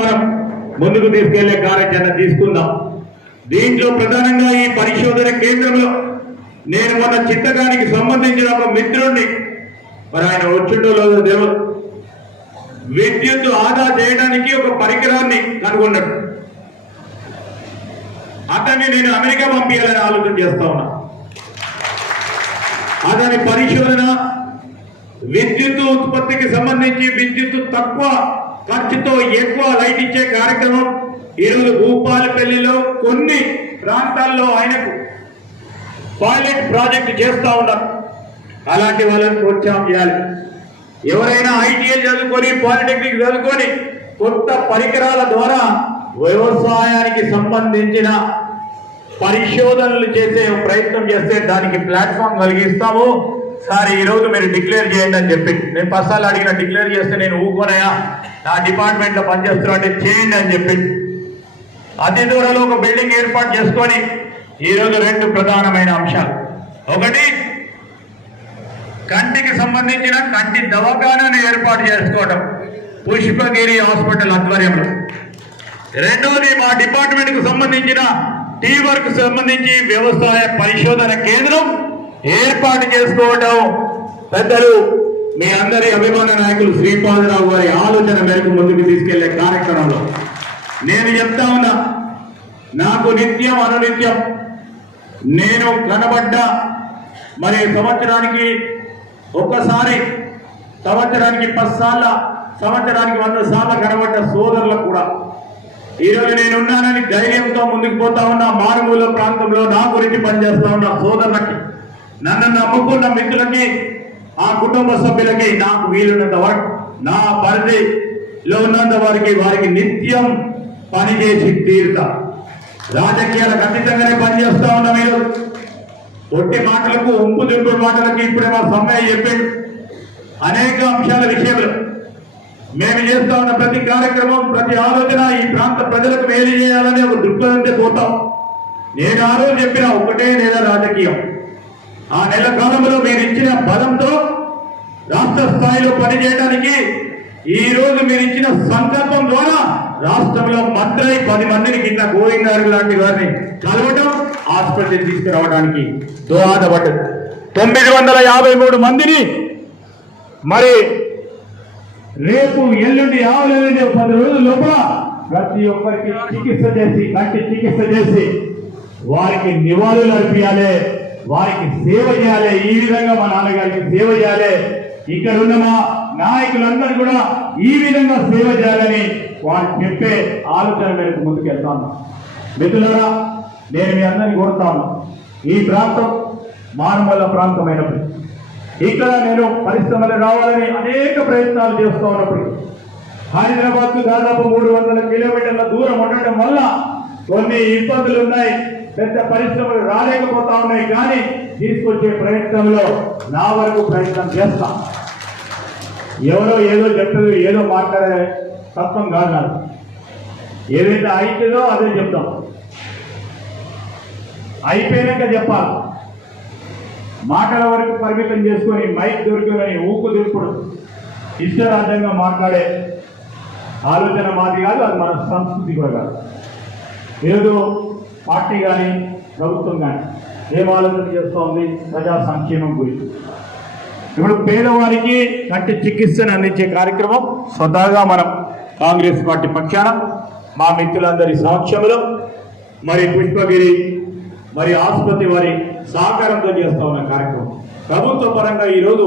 మనం ముందుకు తీసుకెళ్ళే కార్యాచరణ తీసుకుందాం. దీంట్లో ప్రధానంగా ఈ పరిశోధన కేంద్రంలో నేను మన చిత్తగానికి సంబంధించిన ఒక మిత్రుడిని మరి ఆయన వచ్చిండో లేదో తెలియదు విద్యుత్ ఆదా చేయడానికి ఒక పరికరాన్ని కనుగొన్నాడు. అతన్ని నేను అమెరికా పంపించాలని ఆలోచన చేస్తా ఉన్నా. అతని పరిశోధన విద్యుత్ ఉత్పత్తికి సంబంధించి విద్యుత్ తక్కువ ఖర్చుతో ఎక్కువ లైట్ ఇచ్చే కార్యక్రమం ఈరోజు భూపాలపల్లిలో కొన్ని ప్రాంతాల్లో ఆయనకు పైలట్ ప్రాజెక్ట్ చేస్తూ ఉన్నారు. అలాంటి వాళ్ళని ప్రోత్సాహం చేయాలి. ఎవరైనా ఐటీఎల్ చదువుకొని పాలిటెక్నిక్ చదువుకొని కొత్త పరికరాల ద్వారా వ్యవసాయానికి సంబంధించిన పరిశోధనలు చేసే ప్రయత్నం చేస్తే దానికి ప్లాట్ఫామ్ కలిగిస్తాము. సార్ ఈ రోజు మీరు డిక్లేర్ చేయండి అని చెప్పి. నేను పర్సనల్ అడిగిన డిక్లేర్ చేస్తే నేను ఊకోనయా నా డిపార్ట్మెంట్లో పనిచేస్తున్నా అంటే చేయండి అని చెప్పి. అతి దూరంలో ఒక బిల్డింగ్ ఏర్పాటు చేసుకొని ఈ రోజు రెండు ప్రధానమైన అంశాలు. ఒకటి కంటికి సంబంధించిన కంటి దవాఖానాను ఏర్పాటు చేసుకోవడం పుష్పగిరి హాస్పిటల్ ఆధ్వర్యంలో. రెండవది మా డిపార్ట్మెంట్కు సంబంధించిన టీ వర్క్ సంబంధించి వ్యవసాయ పరిశోధన కేంద్రం. ఏర్పాటు చేసుకోవడం పెద్దలు మీ అందరి అభిమాన నాయకులు శ్రీపాదరావు గారి ఆలోచన మేరకు ముందుకు తీసుకెళ్ళే కార్యక్రమంలో. నేను చెప్తా ఉన్నా నాకు నిత్యం అనునిత్యం నేను కనబడ్డ మరి సంవత్సరానికి ఒక్కసారి సంవత్సరానికి పది సార్ల సంవత్సరానికి వంద సార్లు కనబడ్డ సోదరులకు కూడా. ఈరోజు నేను ఉన్నానని ధైర్యంతో ముందుకు పోతా ఉన్నా మారుమూల ప్రాంతంలో నా గురించి పనిచేస్తా ఉన్న సోదరులకి. నన్ను నమ్ముకున్న మిత్రులకి ఆ కుటుంబ సభ్యులకి నాకు వీలున్నంత వరకు నా పరిధిలో ఉన్నంత వారికి వారికి నిత్యం పనిచేసి తీరుతా. రాజకీయాలకు అతీతంగానే పనిచేస్తా ఉన్నాం మీరు. ఒట్టి మాటలకు ఉంపు దింపు మాటలకి ఇప్పుడే మా సమ్మయ్య చెప్పాడు. అనేక అంశాల విషయంలో మేము చేస్తా ఉన్న ప్రతి కార్యక్రమం ప్రతి ఆలోచన ఈ ప్రాంత ప్రజలకు మేలు చేయాలని ఒక దృక్పథంతో పోతాం. నేను ఆ రోజు చెప్పిన ఒకటే లేదా రాజకీయం. ఆ నెల కాలంలో మీరు ఇచ్చిన బలంతో రాష్ట్ర స్థాయిలో పనిచేయడానికి ఈ రోజు మీరు ఇచ్చిన సంకల్పం ద్వారా రాష్ట్రంలో మంత్రి పది మందిని కింద గోవింద్ లాంటి వారిని కలవటం హాస్పిటల్ తీసుకురావడానికి దోహదపడ్డది తొమ్మిది వందల యాభై మూడు మందిని మరి రేపు ఎల్లుండి ఆవులండి పది రోజుల లోపల ప్రతి ఒక్కరికి చికిత్స చేసి కంటి చికిత్స చేసి వారికి నివాళులు అర్పించాలి. వారికి సేవ చేయాలి ఈ విధంగా మా నాన్నగారికి సేవ చేయాలి ఇక్కడ ఉన్న మా నాయకులందరూ కూడా ఈ విధంగా సేవ చేయాలని వారు చెప్పే ఆలోచన మేరకు ముందుకు వెళ్తాను మిత్రులరా నేను మీ అందరినీ కోరుతాను. ఈ ప్రాంతం మారుమూల ప్రాంతమైనప్పుడు ఇక్కడ నేను పరిశ్రమలు రావాలని అనేక ప్రయత్నాలు చేస్తూ ఉన్నప్పుడు హైదరాబాద్కు దాదాపు మూడు వందల కిలోమీటర్ల దూరం ఉండటం వల్ల కొన్ని ఇబ్బందులు ఉన్నాయి పెద్ద పరిశ్రమలు రాలేకపోతా ఉన్నాయి కానీ తీసుకొచ్చే ప్రయత్నంలో నా వరకు ప్రయత్నం చేస్తాం. ఎవరో ఏదో చెప్పేది ఏదో మాట్లాడే తత్వం కాదు నాకు. ఏదైతే అయితుందో అదే చెప్తాం. అయిపోయినాక చెప్పాలి. మాటల వరకు పరిమితం చేసుకొని మైక్ దొరికినని ఊపు దొరుకుడు ఇష్టరాజ్యంగా మాట్లాడే ఆలోచన మాది కాదు అది మన సంస్కృతి కూడా కాదు. ఏదో పార్టీ కానీ ప్రభుత్వం కానీ ఏం ఆలోచన చేస్తోంది ప్రజా సంక్షేమం గురించి. ఇప్పుడు పేదవారికి కంటి చికిత్సను అందించే కార్యక్రమం స్వతహాగా మనం కాంగ్రెస్ పార్టీ పక్షాన మా మిత్రులందరి సమక్షంలో మరి పుష్పగిరి మరి ఆసుపత్రి వారి సహకారంతో చేస్తా ఉన్న కార్యక్రమం. ప్రభుత్వ పరంగా ఈరోజు